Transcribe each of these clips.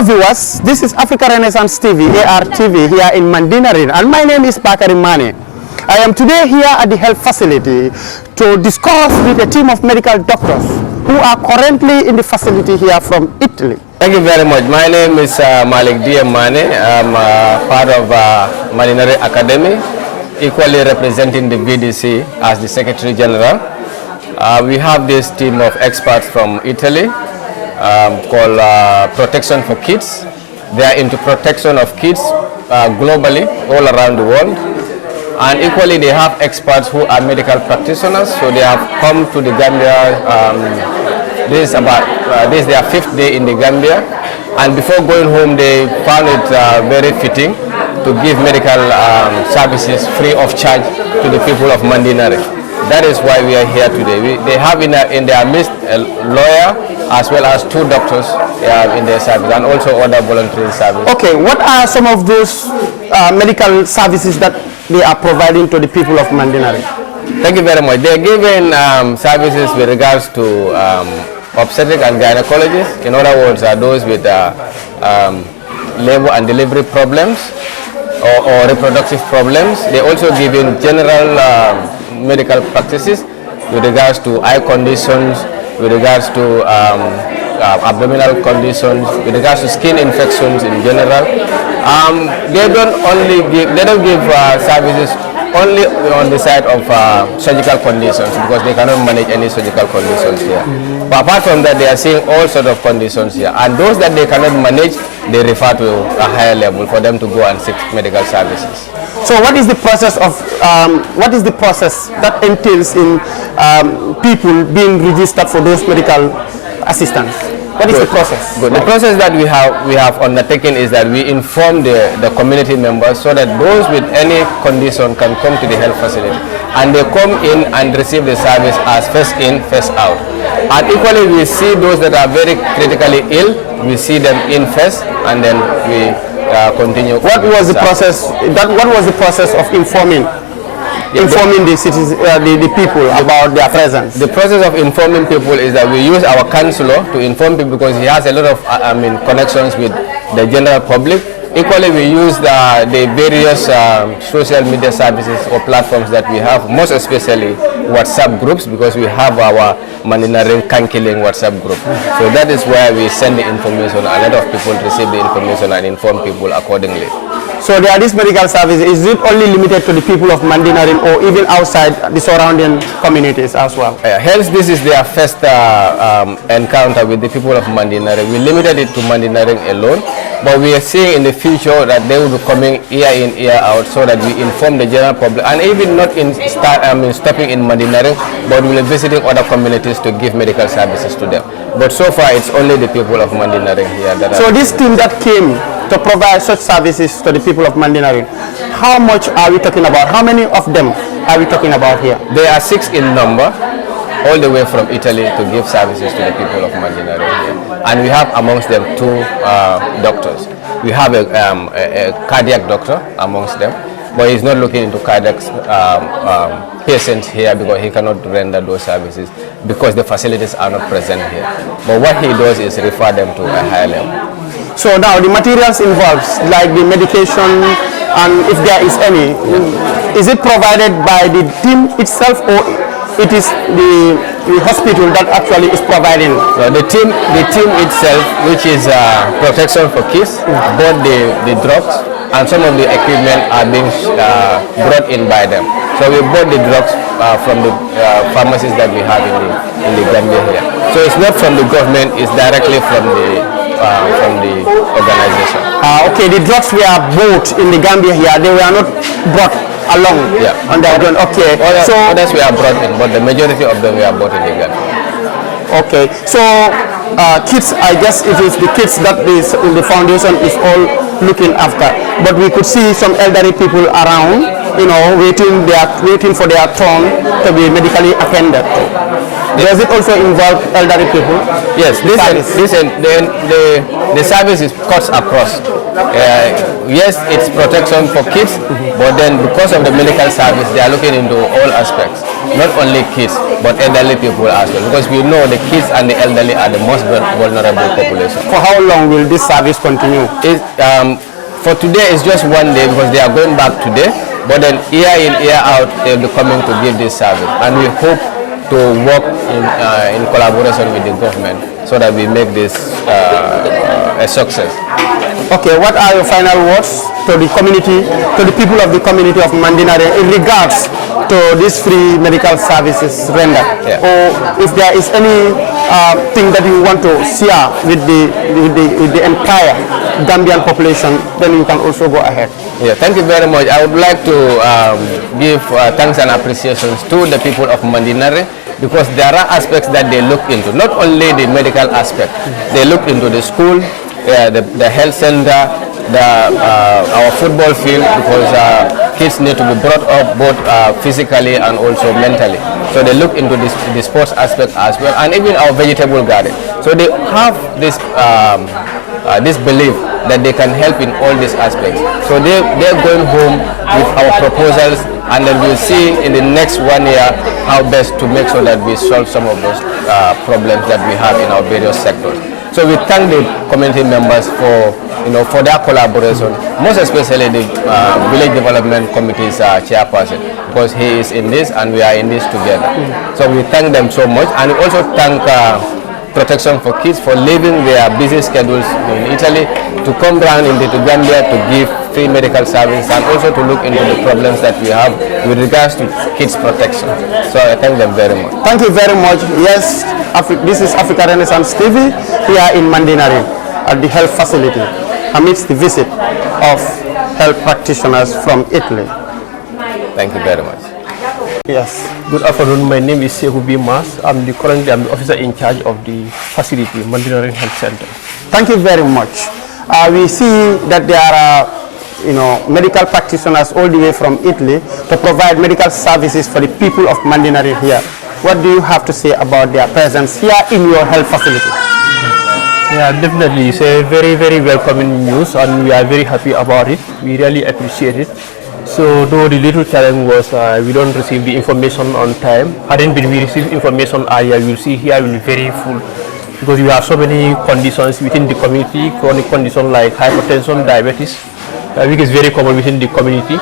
Hello viewers, this is Africa Renaissance TV, Artv, here in Mandinary, and my name is Bakari Mane. I am today here at the health facility to discuss with a team of medical doctors who are currently in the facility here from Italy. Thank you very much. My name is Malik Mane. I'm part of Mandinary Academy, equally representing the VDC as the Secretary General. We have this team of experts from Italy called Protection for Kids. They are into protection of kids globally, all around the world. And equally, they have experts who are medical practitioners. So they have come to the Gambia. This is their 5th day in the Gambia. And before going home, they found it very fitting to give medical services free of charge to the people of Mandinary. That is why we are here today. They have in their midst a lawyer as well as 2 doctors in their service and also other voluntary service. Okay, what are some of those medical services that they are providing to the people of Mandinary? Thank you very much. They are giving services with regards to obstetric and gynecologists. In other words, those with labor and delivery problems or reproductive problems. They also give in general medical practices with regards to eye conditions, with regards to abdominal conditions, with regards to skin infections in general. They don't give services only on the side of surgical conditions, because they cannot manage any surgical conditions here. But apart from that, they are seeing all sorts of conditions here, and those that they cannot manage, they refer to a higher level for them to go and seek medical services. So what is the process of that entails in people being registered for those medical assistance? What is the process? Good. The process that we have undertaken is that we inform the community members so that those with any condition can come to the health facility, and they come in and receive the service as first in, first out. And equally, we see those that are very critically ill, we see them in first, and then we continue. What was the process? What was the process of informing the citizens, the people about their presence? The process of informing people is that we use our counselor to inform people, because he has a lot of connections with the general public. Equally, we use the various social media services or platforms that we have, most especially WhatsApp groups, because we have our Mandinary Kankiling WhatsApp group. So that is where we send the information. A lot of people receive the information and inform people accordingly. So there are these medical services. Is it only limited to the people of Mandinary or even outside the surrounding communities as well? Hence, this is their first encounter with the people of Mandinary. We limited it to Mandinary alone, but we are seeing in the future that they will be coming year in, year out, so that we inform the general public, and even not stopping in Mandinary, but we will be visiting other communities to give medical services to them. But so far, it's only the people of Mandinary here. So this team that came to provide such services to the people of Mandinary, how much are we talking about? How many of them are we talking about here? There are 6 in number, all the way from Italy, to give services to the people of Mandinary here. And we have amongst them 2 doctors. We have a cardiac doctor amongst them, but he's not looking into cardiac patients here, because he cannot render those services because the facilities are not present here. But what he does is refer them to a higher level. So now the materials involved, like the medication, and if there is any, is it provided by the team itself, or it is the hospital that actually is providing? So the team itself, which is Protection for Kids, bought the drugs, and some of the equipment are being brought in by them. So we bought the drugs from the pharmacies that we have in the Gambia here. So it's not from the government; it's directly from the organization. Okay, the drugs were bought in the Gambia here. They were not brought along on their own. Okay, so others were brought in, but the majority of them were bought in the Gambia. Okay, so kids, I guess it is the kids that the foundation is all looking after. But we could see some elderly people around, waiting for their turn to be medically attended to. Does it also involve elderly people? Yes, the service is cuts across. Yes, it's protection for kids, but then because of the medical service, they are looking into all aspects, not only kids, but elderly people as well. Because we know the kids and the elderly are the most vulnerable population. For how long will this service continue? For today, it's just one day because they are going back today. But then year in, year out, they'll be coming to give this service. And we hope to work in collaboration with the government so that we make this a success. Okay, what are your final words to the community, to the people of the community of Mandinary in regards to these free medical services rendered? Yeah. Or if there is any thing that you want to share with the entire Gambian population, then you can also go ahead. Yeah, thank you very much. I would like to give thanks and appreciations to the people of Mandinary, because there are aspects that they look into, not only the medical aspect. They look into the school, the health center, our football field, because kids need to be brought up both physically and also mentally. So they look into the sports aspect as well, and even our vegetable garden. So they have this this belief that they can help in all these aspects. So they're going home with our proposals, and then we'll see in the next 1 year how best to make sure that we solve some of those problems that we have in our various sectors. So we thank the community members for for their collaboration, most especially the village development committee's chairperson, because he is in this and we are in this together. So we thank them so much, and we also thank Protection for Kids for leaving their busy schedules in Italy to come down into Gambia to give free medical service and also to look into the problems that we have with regards to kids protection. So I thank them very much. Thank you very much. Yes, this is Africa Renaissance TV here in Mandinary at the health facility amidst the visit of health practitioners from Italy. Thank you very much. Yes. Good afternoon. My name is Sekou Bimas. I'm the officer in charge of the facility, Mandinary Health Center. Thank you very much. We see that there are, medical practitioners all the way from Italy to provide medical services for the people of Mandinary here. What do you have to say about their presence here in your health facility? Yeah, definitely. It's a very, very welcoming news, and we are very happy about it. We really appreciate it. So though the little challenge was we don't receive the information on time, hadn't been we receive information earlier, you'll see here will be very full, because we have so many conditions within the community, chronic conditions like hypertension, diabetes, which is very common within the community.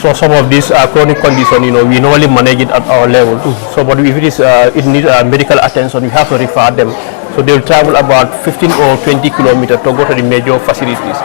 So some of these chronic conditions, we normally manage it at our level. So but if it needs medical attention, we have to refer them. So they will travel about 15 or 20 kilometers to go to the major facilities.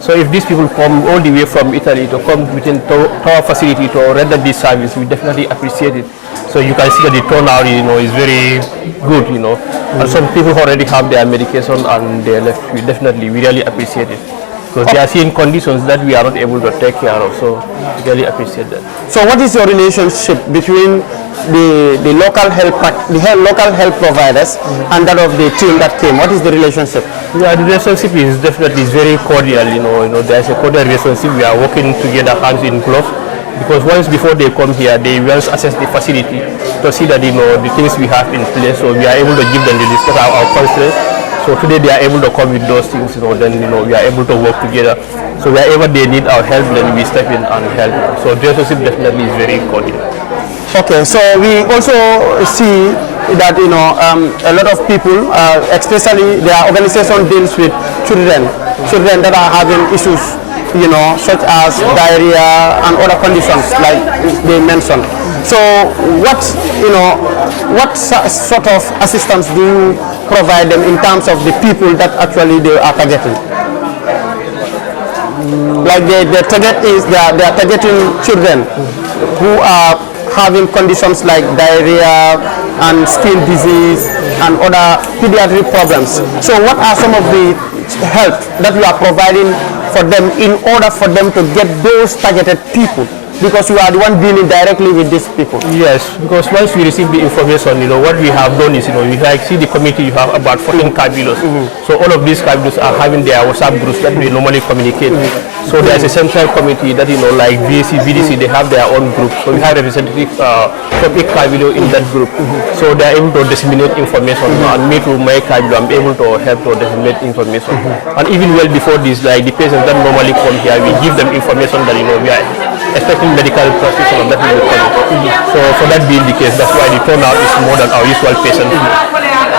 So if these people come all the way from Italy to come within our facility to render this service, we definitely appreciate it. So you can see that the turnout, is very good, And some people already have their medication and they left. We really appreciate it, because they are seeing conditions that we are not able to take care of. So we really appreciate that. So what is your relationship between the local health providers and that of the team that came? What is the relationship? Yeah, the relationship is definitely very cordial. There's a cordial relationship. We are working together hand in glove, because once before they come here, they will assess the facility to see that the things we have in place. So we are able to give them the discuss our constraints. So today they are able to come with those things. Then we are able to work together. So wherever they need our help, then we step in and help. So the relationship definitely is very cordial. Okay, so we also see that a lot of people, especially their organization deals with children that are having issues, such as diarrhea and other conditions like they mentioned. So what sort of assistance do you provide them in terms of the people that actually they are targeting? Like the target is they are targeting children who are having conditions like diarrhea and skin disease and other pediatric problems. So what are some of the help that you are providing for them in order for them to get those targeted people because you are the one dealing directly with these people. Yes, because once we receive the information, what we have done is, you like see the committee, you have about 14 cabilos. So all of these cabilos are having their WhatsApp groups that we normally communicate. So there's a central committee that, like VC, VDC, they have their own group. So we have representatives from each cabilo in that group. So they are able to disseminate information, and me through my cabilo, I'm able to help to disseminate information. And even well before this, like the patients that normally come here, we give them information that, we are expecting medical practitioner that will come. So for that being the case, that's why the turnout is more than our usual patient.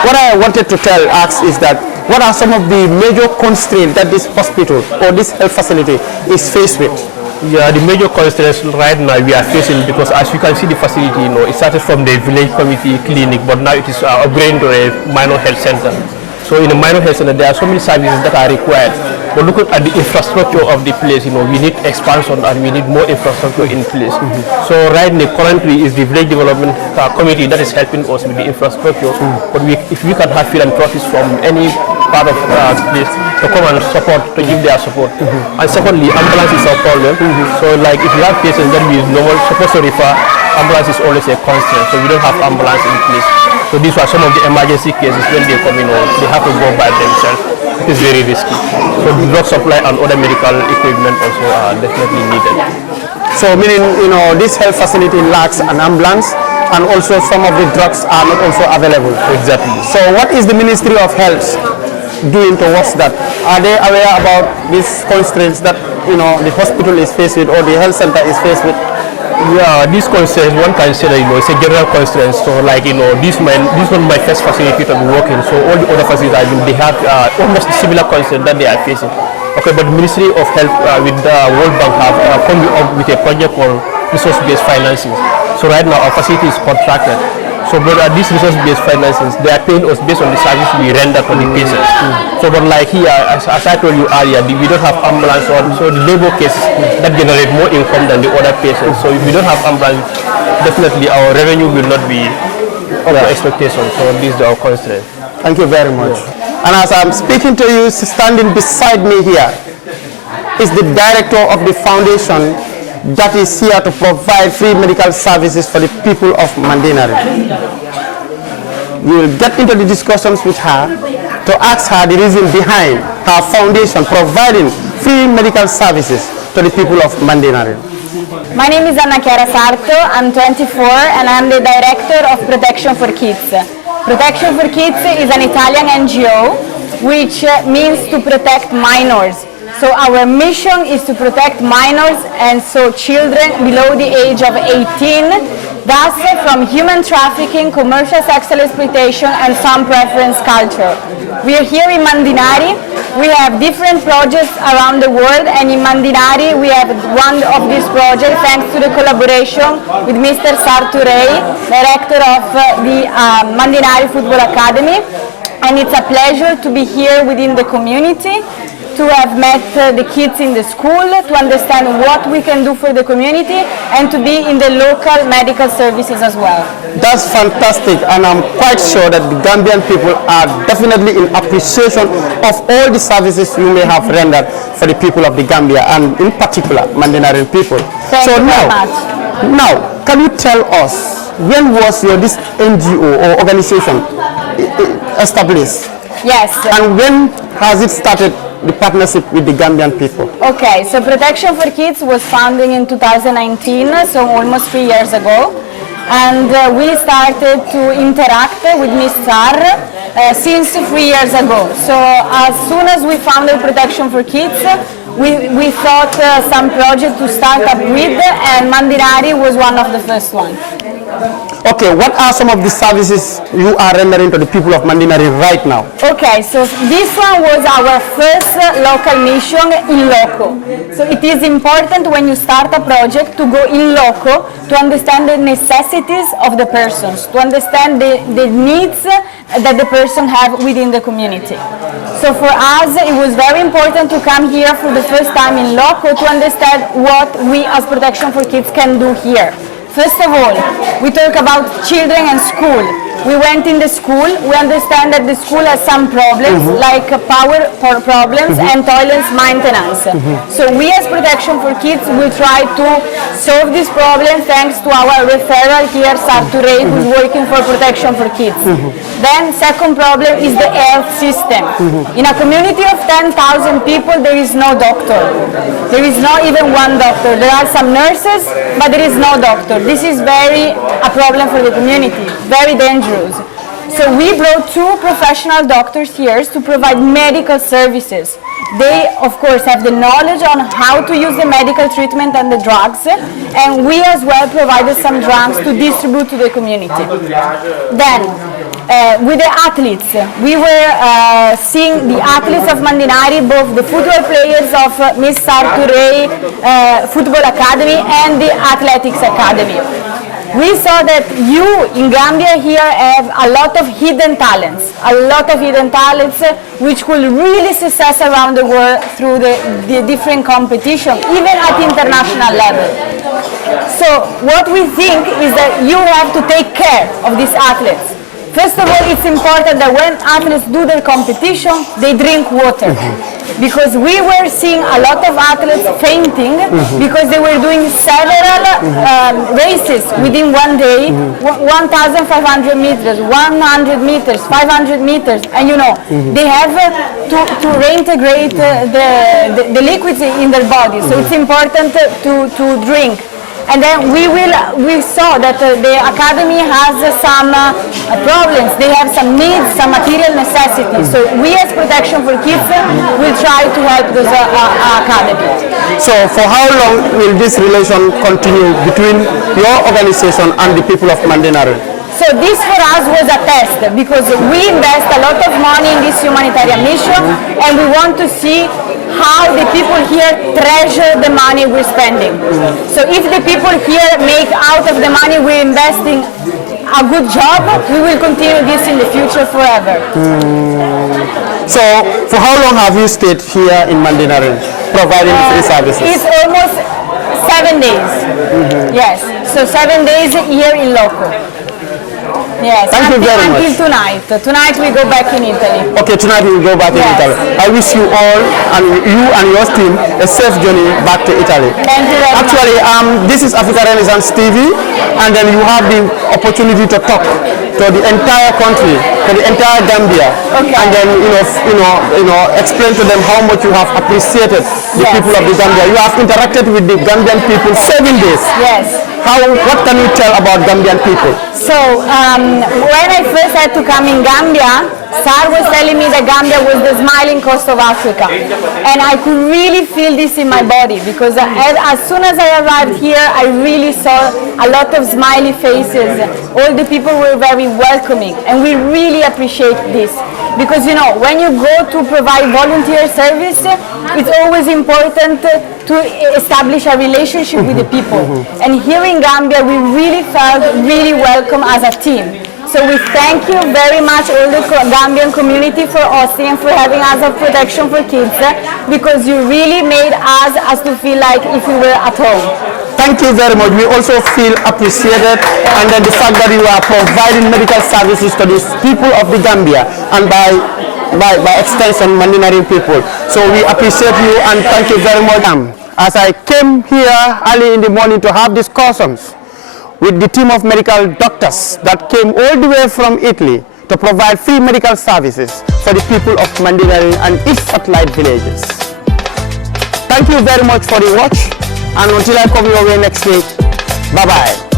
What I wanted to ask is that what are some of the major constraints that this hospital or this health facility is faced with? Yeah, the major constraints right now we are facing, because as you can see the facility, it started from the village community clinic, but now it is upgrading to a minor health center. So in a minor health center, there are so many services that are required. But looking at the infrastructure of the place, we need expansion and we need more infrastructure in place. So right now, currently is the village development committee that is helping us with the infrastructure. But if we can have philanthropists from any part of the place to come and support, to give their support. And secondly, ambulance is a problem. So like if you have patients that we normal supposed to refer, ambulance is always a constraint. So we don't have ambulance in place. So these are some of the emergency cases when they come in, they have to go by themselves. It is very risky. So the drug supply and other medical equipment also are definitely needed. So meaning, this health facility lacks an ambulance, and also some of the drugs are not also available. Exactly. So what is the Ministry of Health doing towards that? Are they aware about these constraints that, the hospital is faced with or the health center is faced with? Yeah, these constraints, one can say that, it's a general constraint. So like, this one my first facility to be working. So all the other facilities, they have almost similar constraints that they are facing. Okay, but the Ministry of Health with the World Bank have come up with a project called resource-based financing. So right now our facility is contracted. So but these resource-based financing, they are paying us based on the service we render to the patients. So but like here, as I told you earlier, we don't have ambulance, so the labor cases that generate more income than the other patients. So if we don't have ambulance, definitely our revenue will not be up to expectation. So this is our constraint. Thank you very much. And as I'm speaking to you, standing beside me here is the director of the foundation that is here to provide free medical services for the people of Mandinary. We will get into the discussions with her to ask her the reason behind her foundation providing free medical services to the people of Mandinary. My name is Anna Chiara Sarto, I'm 24 and I'm the director of Protection for Kids. Protection for Kids is an Italian NGO which means to protect minors. So our mission is to protect minors, and so children below the age of 18, thus from human trafficking, commercial sexual exploitation and some preference culture. We are here in Mandinary. We have different projects around the world, and in Mandinary we have one of these projects thanks to the collaboration with Mr. Sarturei, director of the Mandinary Football Academy. And it's a pleasure to be here within the community, to have met the kids in the school, to understand what we can do for the community, and to be in the local medical services as well. That's fantastic, and I'm quite sure that the Gambian people are definitely in appreciation of all the services you may have rendered for the people of the Gambia, and in particular, Mandinarian people. Thank you very much. Now, can you tell us, when was this NGO or organization established? Yes. And when has it started the partnership with the Gambian people? Okay, so Protection for Kids was founded in 2019, so almost 3 years ago. And we started to interact with Ms. Sar since 3 years ago. So as soon as we founded Protection for Kids, we thought some project to start up with, and Mandinary was one of the first ones. Okay, what are some of the services you are rendering to the people of Mandinary right now? Okay, so this one was our first local mission in loco. So it is important when you start a project to go in loco to understand the necessities of the persons, to understand the needs that the person have within the community. So for us, it was very important to come here for the first time in loco to understand what we as Protection for Kids can do here. First of all, we talk about children and school. We went in the school. We understand that the school has some problems, like power problems and toilets maintenance. So we as Protection for Kids will try to solve this problem thanks to our referral here, Artv, who's working for Protection for Kids. Then second problem is the health system. In a community of 10,000 people, there is no doctor. There is not even one doctor. There are some nurses, but there is no doctor. This is a problem for the community, very dangerous. So we brought 2 professional doctors here to provide medical services. They, of course, have the knowledge on how to use the medical treatment and the drugs, and we as well provided some drugs to distribute to the community. Then, with the athletes, we were seeing the athletes of Mandinary, both the football players of Miss Artv Football Academy and the Athletics Academy. We saw that you in Gambia here have a lot of hidden talents, which could really success around the world through the different competitions, even at international level. So what we think is that you have to take care of these athletes. First of all, it's important that when athletes do their competition, they drink water. Because we were seeing a lot of athletes fainting because they were doing several races within one day, 1,500 meters, 100 meters, 500 meters, and you know, they have to reintegrate the liquids in their body, so it's important to drink. And then we saw that the academy has some problems. They have some needs, some material necessities. So we as Protection for Kids will try to help those academies. So for how long will this relation continue between your organization and the people of Mandinary? So this for us was a test because we invest a lot of money in this humanitarian mission and we want to see how the people here treasure the money we're spending. So if the people here make out of the money we're investing a good job, we will continue this in the future forever. So for how long have you stayed here in Mandinary providing free services? It's almost 7 days. Yes, so 7 days here in Loco. Yes, Thank you very much. Until tonight. Tonight we go back in Italy. Okay, tonight we will go back in Italy. I wish you all and you and your team a safe journey back to Italy. Thank you very Actually, this is Africa Renaissance TV, and then you have the opportunity to talk to the entire country, to the entire Gambia, and then explain to them how much you have appreciated the people of the Gambia. You have interacted with the Gambian people 7 days. Yes. What can you tell about Gambian people? So when I first had to come in Gambia, Sar was telling me that Gambia was the smiling coast of Africa, and I could really feel this in my body because as soon as I arrived here, I really saw a lot of smiley faces. All the people were very welcoming, and we really appreciate this because when you go to provide volunteer service, it's always important to establish a relationship with the people. And here in Gambia, we really felt really welcome as a team. So we thank you very much, all the Gambian community, for hosting and for having us at Protection for Kids, because you really made us to feel like if we were at home. Thank you very much. We also feel appreciated, and then the fact that you are providing medical services to these people of the Gambia, and by extension, Mandinary people. So we appreciate you and thank you very much. As I came here early in the morning to have discussions with the team of medical doctors that came all the way from Italy to provide free medical services for the people of Mandinary and its satellite villages. Thank you very much for the watch, and until I come your way next week, bye-bye.